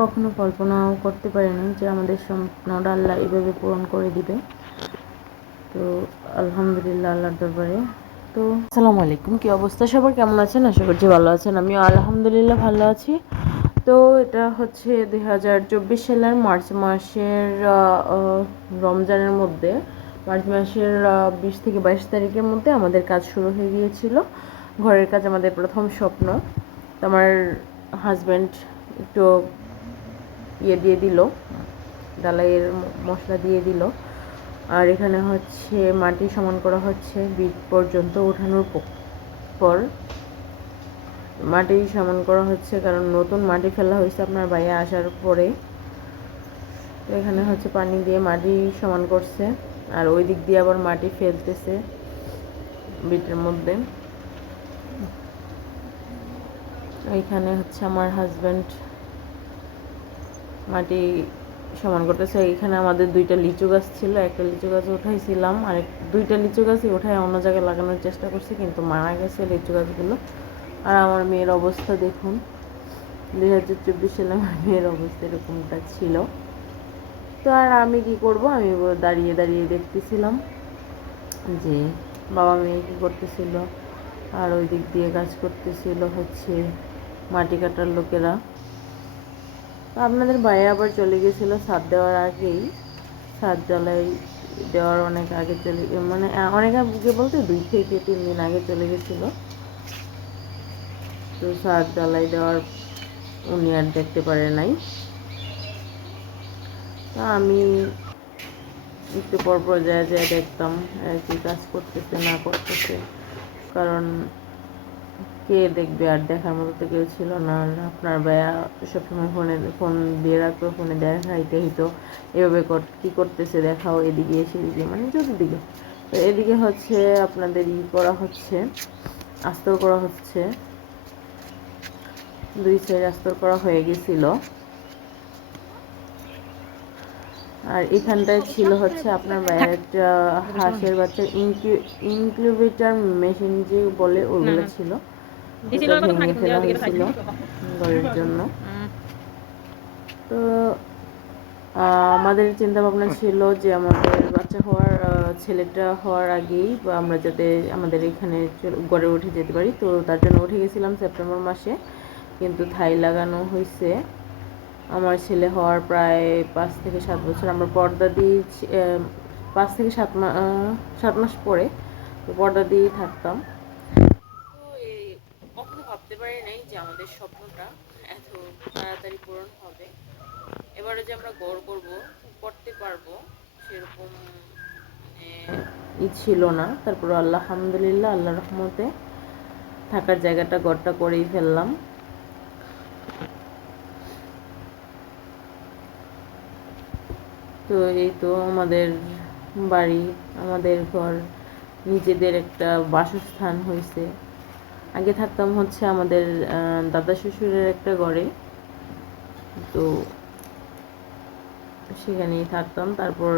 কখনো কল্পনাও করতে পারিনি যে আমাদের স্বপ্নটা আল্লাহ এভাবে পূরণ করে দিবে। তো আলহামদুলিল্লাহ আল্লাহর দরবারে। তো আসসালামু আলাইকুম, কি অবস্থা? সবার কেমন আছেন? আশা করছি ভালো আছেন। আমিও আলহামদুলিল্লাহ ভালো আছি। তো এটা হচ্ছে দুই হাজার চব্বিশ সালের মার্চ মাসের রমজানের মধ্যে। মার্চ মাসের বিশ থেকে বাইশ তারিখের মধ্যে আমাদের কাজ শুরু হয়ে গিয়েছিল। ঘরের কাজ আমাদের প্রথম স্বপ্ন। আমার হাজব্যান্ড একটু ইয়ে দিয়ে দিল, ডালাইয়ের মশলা দিয়ে দিল। আর এখানে হচ্ছে মাটি সমান করা হচ্ছে বিট পর্যন্ত ওঠানোর পর। মাটি সমান করা হচ্ছে কারণ নতুন মাটি ফেলা হয়েছে আপনার বাইরে আসার পরে। এখানে হচ্ছে পানি দিয়ে মাটি সমান করছে আর ওই দিক দিয়ে আবার মাটি ফেলতেছে বিটের মধ্যে। এইখানে হচ্ছে আমার হাজব্যান্ড মাটি সমান করতেছে। এখানে আমাদের দুইটা লিচু গাছ ছিল, একটা লিচু গাছ উঠাইছিলাম, আর দুইটা লিচু গাছই উঠাই অন্য জায়গায় লাগানোর চেষ্টা করছি, কিন্তু মারা গেছে লিচু গাছগুলো। আর আমার মেয়ের অবস্থা দেখুন, দুই হাজার চব্বিশ সালে আমার মেয়ের অবস্থা এরকমটা ছিল। তো আর আমি কি করব? আমি দাঁড়িয়ে দাঁড়িয়ে দেখতেছিলাম যে বাবা মেয়ে কী করতেছিল, আর ওই দিক দিয়ে কাজ করতেছিল হচ্ছে মাটি কাটার লোকেরা। তো আপনাদের বাইরে আবার চলে গেছিল ছাদ দেওয়ার আগেই। ছাদ জ্বালাই দেওয়ার অনেক আগে চলে মানে অনেক আগে বলতে দুই থেকে তিন দিন আগে চলে গেছিল। তো ছাদ জ্বালাই দেওয়ার উনি আর দেখতে পারে নাই। তা আমি একটু পর পর যায় যায় দেখতাম, আর কি কাজ করতেছে না করতেছে। কারণ কে দেখবে আর দেখার মতো তো কেউ ছিল না। আপনার ভাইয়া সবসময় ফোনে ফোন দিয়ে রাখতো ফোনে দেখাইতে হইতো। এভাবে কী করতেছে দেখাও এদিকে সেদিকে মানে চতুর্দিকে। তো এদিকে হচ্ছে আপনাদের ই করা হচ্ছে আস্তর করা হচ্ছে। দুই সাইড আস্তর করা হয়ে গেছিল। আর এখানটায় ছিল হচ্ছে আপনার বাইরে একটা হাঁসের বাচ্চার ইনকিউবেটার মেশিন যে বলে ওগুলো ছিল। ভেঙে ফেলা আমাদের চিন্তা ভাবনা ছিল যে আমাদের বাচ্চা হওয়ার ছেলেটা হওয়ার আগেই আমরা যাতে আমাদের এখানে গড়ে উঠে যেতে পারি। তো তার জন্য উঠে গেছিলাম সেপ্টেম্বর মাসে। কিন্তু থাই লাগানো হয়েছে আমার ছেলে হওয়ার প্রায় পাঁচ থেকে সাত বছর। আমরা পর্দা দিয়ে পাঁচ থেকে সাত মাস সাত মাস পরে তো পর্দা দিয়েই থাকতাম তো এই কখনো ভাবতে পারি নাই যে আমাদের স্বপ্নটা এত তাড়াতাড়ি পূরণ হবে। এবারে যে আমরা গড় করব, করতে পারব, সেরকম মানে ই ছিল না। তারপর আল্লাহ আলহামদুলিল্লাহ আল্লাহ রহমতে থাকার জায়গাটা, গড়টা করেই ফেললাম। তো এই তো আমাদের বাড়ি, আমাদের ঘর, নিজেদের একটা বাসস্থান হয়েছে আগে থাকতাম হচ্ছে আমাদের দাদা শ্বশুরের একটা ঘরে। তো সেখানেই থাকতাম। তারপর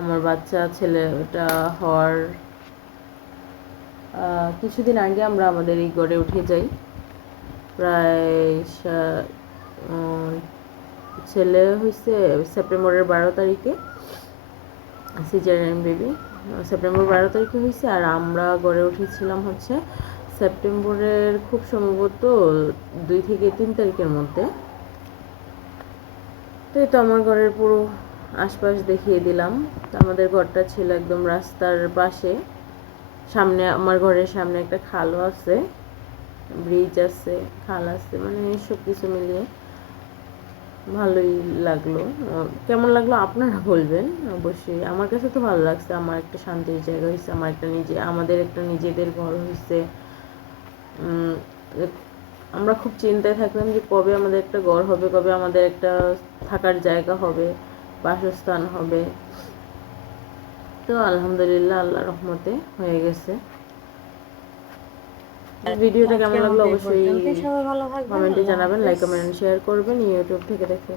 আমার বাচ্চা ছেলেটা হওয়ার কিছুদিন আগে আমরা আমাদের এই ঘরে উঠে যাই। প্রায় ছেলে হয়েছে সেপ্টেম্বরের বারো তারিখে। Caesarean baby. সেপ্টেম্বর বারো তারিখে হয়েছে আর আমরা গড়ে উঠেছিলাম হচ্ছে সেপ্টেম্বরের খুব সম্ভবত দুই থেকে তিন তারিখের মধ্যে। তো এই তো আমার ঘরের পুরো আশপাশ দেখিয়ে দিলাম। আমাদের ঘরটা ছিল একদম রাস্তার পাশে। সামনে, আমার ঘরের সামনে একটা খালও আছে, ব্রিজ আছে, খাল আছে মানে সব কিছু মিলিয়ে ভালোই লাগল। কেমন লাগল আপনারা বলবেন? অবশ্যই। আমার কাছে তো ভালো লাগছে। আমার একটা শান্তির জায়গা হয়েছে আমার একটা নিজে, আমাদের একটা নিজেদের ঘর হয়েছে আমরা খুব চিন্তায় থাকলাম যে কবে আমাদের একটা ঘর হবে কবে আমাদের একটা থাকার জায়গা হবে বাসস্থান হবে। তো আলহামদুলিল্লাহ আল্লাহ রহমতে হয়ে গেছে। ভিডিওটা কেমন লাগল অবশ্যই কমেন্টে জানাবেন লাইক কমেন্ট শেয়ার করবেন ইউটিউব থেকে দেখে।